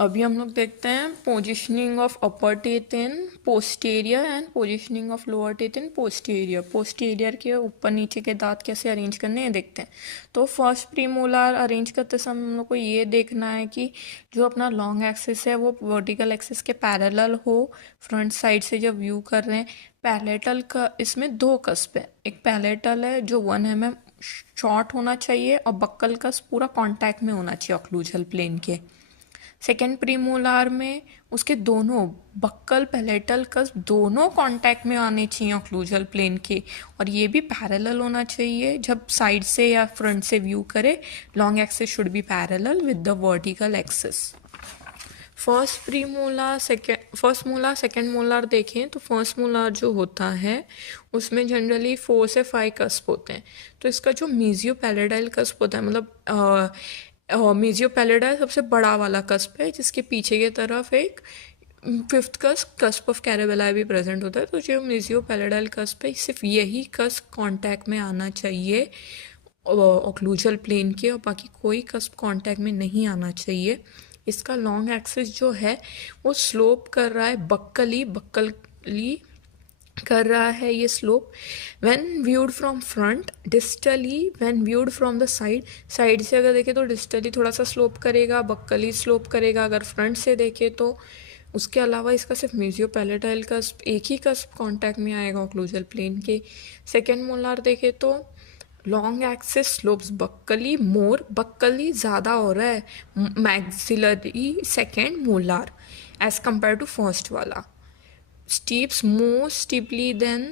अभी हम लोग देखते हैं positioning of upper teeth in posterior and positioning of lower teeth in posterior. Posterior के ऊपर नीचे के दांत कैसे अरेंज करने हैं देखते हैं। तो फर्स्ट प्रीमोलार अरेंज करते समय हम लोग को ये देखना है कि जो अपना लॉन्ग एक्सिस है वो वर्टिकल एक्सिस के पैरेलल हो। फ्रंट साइड से जब व्यू कर रहे हैं, पैलेटल का इसमें दो कस्प है। एक पैलेटल है जो 1 mm शॉर्ट होना चाहिए और बक्कल कस्प पूरा कांटेक्ट में होना चाहिए ऑक्लूजल प्लेन के। सेकेंड प्रीमोलार में उसके दोनों बक्कल पैलेटल कस्प दोनों कांटेक्ट में आने चाहिए ऑक्लूजल प्लेन के, और ये भी पैरेलल होना चाहिए। जब साइड से या फ्रंट से व्यू करे, long axis should be parallel with the vertical axis. First molar second molar देखें तो फर्स्ट मोलार जो होता है उसमें जनरली 4 से 5 कस्प होते हैं। तो इसका जो मीजियो पैलेडाइल कस्प होता है, मतलब मीजियो पैलेडाइल सबसे बड़ा वाला कस्प है, जिसके पीछे की तरफ एक 5th कस्प ऑफ कैराबेलाई भी प्रेजेंट होता है। तो जो मीजियो पैलेडाइल कस्प है, सिर्फ यही कस्प कांटेक्ट में आना चाहिए ऑक्लूजल प्लेन के, और बाकी कोई कस्प कांटेक्ट में नहीं आना चाहिए। इसका लॉन्ग एक्सिस जो है वो स्लोप कर रहा है, बक्कली कर रहा है ये slope. When viewed from front distally, when viewed from the side से अगर देखें तो डिस्टली थोड़ा सा स्लोप करेगा, बक्कली स्लोप करेगा अगर फ्रंट से देखें तो। उसके अलावा इसका सिर्फ मीजियो पैलेटाइल कस्प एक ही कस्प कांटेक्ट में आएगा ऑक्लूजल प्लेन के। सेकेंड मोलार देखें तो long axis slopes buccally more, buccally ज़्यादा हो रहा है maxillary second molar as compare to first वाला। Steeps more steeply than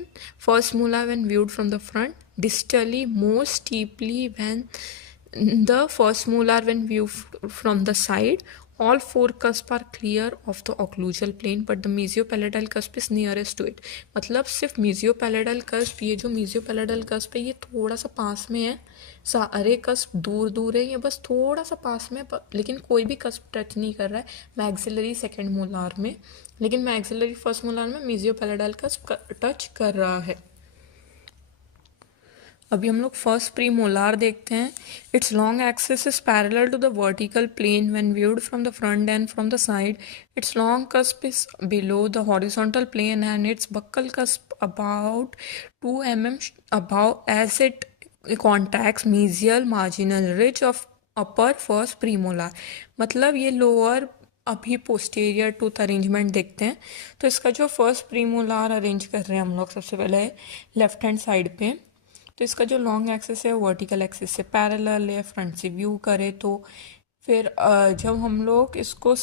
first molar when viewed from the front, distally more steeply when the first molar when viewed from the side. All 4 cusps are clear of the occlusal plane but the mesiopalatal cusp is nearest to it. मतलब सिर्फ mesiopalatal cusp, ये जो mesiopalatal cusp है ये थोड़ा सा पास में है, सारे कस्प दूर दूर है, ये बस थोड़ा सा पास में, लेकिन कोई भी कस्प टच नहीं कर रहा है मैक्सिलरी सेकेंड मोलार में, लेकिन मैक्सिलरी फर्स्ट मोलार में मेसियोपैलेटाइल कस्प टच कर रहा है। अभी हम लोग फर्स्ट प्री मोलार देखते हैं। Its long axis is parallel to the vertical plane when viewed from the front and from the side. Its long cusp is below the horizontal plane and its buccal cusp about 2 mm above as it contacts mesial marginal ridge of upper first premolar। मतलब ये lower, अभी posterior tooth arrangement देखते हैं। तो इसका जो first premolar arrange कर रहे हैं हम लोग सबसे पहले लेफ्ट हैंड साइड पे। तो इसका जो लॉन्ग एक्सिस है वर्टिकल एक्सिस से पैरेलल है, फ्रंट से व्यू करे तो। फिर जब हम लोग इसको